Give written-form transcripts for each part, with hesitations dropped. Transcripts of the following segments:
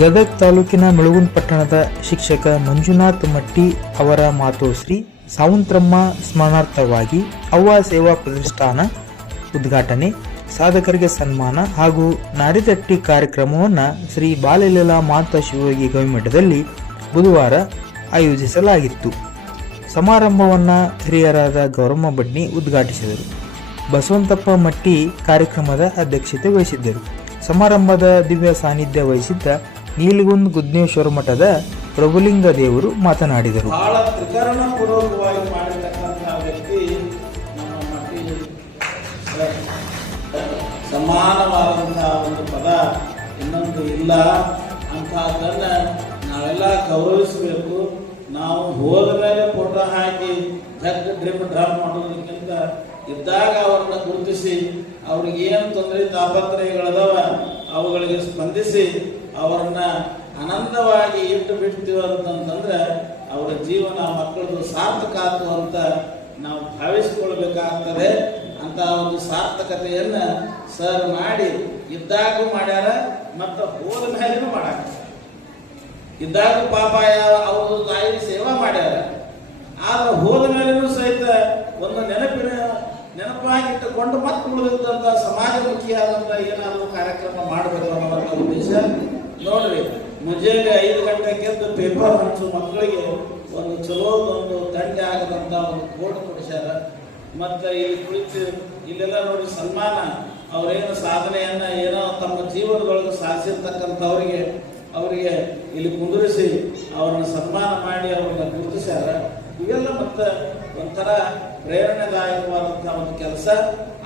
ಗದಗ ತಾಲೂಕಿನ ಮುಳುಗುಂದ ಪಟ್ಟಣದ ಶಿಕ್ಷಕ ಮಂಜುನಾಥ್ ಮಟ್ಟಿ ಅವರ ಮಾತೋಶ್ರೀ ಸಾವಂತ್ರಮ್ಮ ಸ್ಮರಣಾರ್ಥವಾಗಿ ಅವ್ವ ಸೇವಾ ಪ್ರತಿಷ್ಠಾನ ಉದ್ಘಾಟನೆ, ಸಾಧಕರಿಗೆ ಸನ್ಮಾನ ಹಾಗೂ ನಾಡಿತಟ್ಟಿ ಕಾರ್ಯಕ್ರಮವನ್ನು ಶ್ರೀ ಬಾಲಲೀಲಾ ಮಾತಾ ಶಿವಯೋಗಿ ಗವಿಮಠದಲ್ಲಿ ಬುಧವಾರ ಆಯೋಜಿಸಲಾಗಿತ್ತು. ಸಮಾರಂಭವನ್ನು ಹಿರಿಯರಾದ ಗೌರಮ್ಮ ಬಡ್ನಿ ಉದ್ಘಾಟಿಸಿದರು. ಬಸವಂತಪ್ಪ ಮಟ್ಟಿ ಕಾರ್ಯಕ್ರಮದ ಅಧ್ಯಕ್ಷತೆ ವಹಿಸಿದ್ದರು. ಸಮಾರಂಭದ ದಿವ್ಯ ಸಾನ್ನಿಧ್ಯ ವಹಿಸಿದ್ದ ನೀಲಗುಂದ ಗುದ್ನೇಶ್ವರ ಮಠದ ಪ್ರಭುಲಿಂಗ ದೇವರು ಮಾತನಾಡಿದರು. ಬಹಳ ತ್ರಿಕರಣಪೂರ್ವಕವಾಗಿ ಮಾಡಿರ್ತಕ್ಕಂಥ ವ್ಯಕ್ತಿ ನಮ್ಮ ಮಟ್ಟಿ. ಸಮಾನವಾದಂತಹ ಒಂದು ಪದ ಇನ್ನೊಂದು ಇಲ್ಲ. ಅಂತಹದ್ದನ್ನು ನಾವೆಲ್ಲ ಗೌರವಿಸಬೇಕು. ನಾವು ಹೋದ ಮೇಲೆ ಫೋಟೋ ಹಾಕಿ ಜಗ್ ಡ್ರಿಪ್ ಡ್ರಾಪ್ ಮಾಡೋದಕ್ಕಿಂತ ಇದ್ದಾಗ ಅವ್ರನ್ನ ಗುರುತಿಸಿ ಅವ್ರಿಗೆ ಏನು ತೊಂದರೆ ತಾಪತ್ರಯಗಳದವ ಅವುಗಳಿಗೆ ಸ್ಪಂದಿಸಿ ಅವರನ್ನ ಆನಂದವಾಗಿ ಇಟ್ಟು ಬಿಡ್ತೀವಿ ಅಂತಂದ್ರೆ ಅವರ ಜೀವನ ಮಕ್ಕಳದು ಸಾರ್ಥಕ ಆಯ್ತು ಅಂತ ನಾವು ಭಾವಿಸ್ಕೊಳ್ಬೇಕಾಗ್ತದೆ. ಅಂತ ಒಂದು ಸಾರ್ಥಕತೆಯನ್ನ ಸರ್ ಮಾಡಿ ಇದ್ದಾಗೂ ಮಾಡ್ಯಾರ, ಮತ್ತು ಹೋದ ಮೇಲೇನೂ ಮಾಡಾಕ. ಇದ್ದಾಗ ಪಾಪ ಅವ್ರದ್ದು ತಾಯಿ ಸೇವಾ ಮಾಡ್ಯಾರ, ಆದ್ರೆ ಹೋದ ಮೇಲೇನೂ ಸಹಿತ ಒಂದು ನೆನಪಾಗಿಟ್ಟುಕೊಂಡು ಮತ್ತೆ ಉಳಿದಂತ ಸಮಾಜಮುಖಿಯಾದಂಥ ಏನಾದರೂ ಕಾರ್ಯಕ್ರಮ ಮಾಡಬೇಕು ಅನ್ನೋ ಉದ್ದೇಶ. ನೋಡ್ರಿ, ಮುಂಜಾನೆ 5 ಗಂಟೆಗೆ ಎದ್ದು ಪೇಪರ್ ಹಂಚು ಮಕ್ಕಳಿಗೆ ಒಂದು ಚಲೋದೊಂದು ದಂಡೆ ಆಗದಂತ ಒಂದು ಬೋರ್ಡ್ ಕೊಡಿಸ್ಯಾರ. ಮತ್ತು ಇಲ್ಲಿ ಕುಳಿತು ಇಲ್ಲೆಲ್ಲ ನೋಡಿ ಸನ್ಮಾನ, ಅವರೇನು ಸಾಧನೆಯನ್ನ ಏನೋ ತಮ್ಮ ಜೀವನದೊಳಗೆ ಸಾಧಿಸಿರ್ತಕ್ಕಂಥವ್ರಿಗೆ ಅವರಿಗೆ ಇಲ್ಲಿ ಕುಂದಿರಿಸಿ ಅವ್ರನ್ನ ಸನ್ಮಾನ ಮಾಡಿ ಅವ್ರನ್ನ ಗುರುತಿಸ್ಯಾರ. ಇವೆಲ್ಲ ಮತ್ತೆ ಒಂಥರ ಪ್ರೇರಣೆದಾಯಕವಾದಂಥ ಒಂದು ಕೆಲಸ.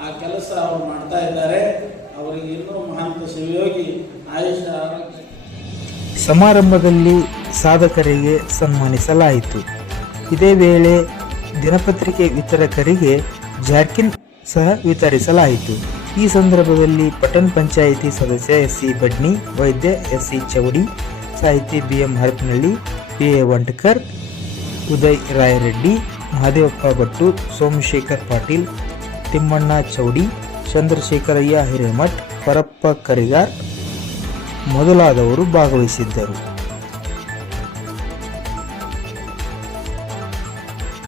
ಆ ಕೆಲಸ ಅವರು ಮಾಡ್ತಾ ಇದ್ದಾರೆ. ಅವರಿಗೆ ಇನ್ನೂ ಮಹಾಂತ ಶಿವಯೋಗಿ ಆಯುಷ ಆರೋಗ್ಯ. ಸಮಾರಂಭದಲ್ಲಿ ಸಾಧಕರಿಗೆ ಸನ್ಮಾನಿಸಲಾಯಿತು. ಇದೇ ವೇಳೆ ದಿನಪತ್ರಿಕೆ ವಿತರಕರಿಗೆ ಜಾರ್ಕಿನ್ ಸಹ ವಿತರಿಸಲಾಯಿತು. ಈ ಸಂದರ್ಭದಲ್ಲಿ ಪಟ್ಟಣ ಪಂಚಾಯಿತಿ ಸದಸ್ಯ ಎಸ್.ಸಿ. ಬಡ್ನಿ, ವೈದ್ಯ ಎಸ್.ಸಿ. ಚೌಡಿ, ಸಾಹಿತಿ ಬಿ.ಎಂ. ಹರಪನಹಳ್ಳಿ, ಪಿ.ಎ. ವಂಟಕರ್, ಉದಯ್ ರಾಯರೆಡ್ಡಿ, ಮಹದೇವಪ್ಪ ಭಟ್ಟು, ಸೋಮಶೇಖರ್ ಪಾಟೀಲ್, ತಿಮ್ಮಣ್ಣ ಚೌಡಿ, ಚಂದ್ರಶೇಖರಯ್ಯ ಹಿರೇಮಠ್, ಪರಪ್ಪ ಕರಿಗಾರ್ ಮೊದಲಾದವರು ಭಾಗವಹಿಸಿದ್ದರು.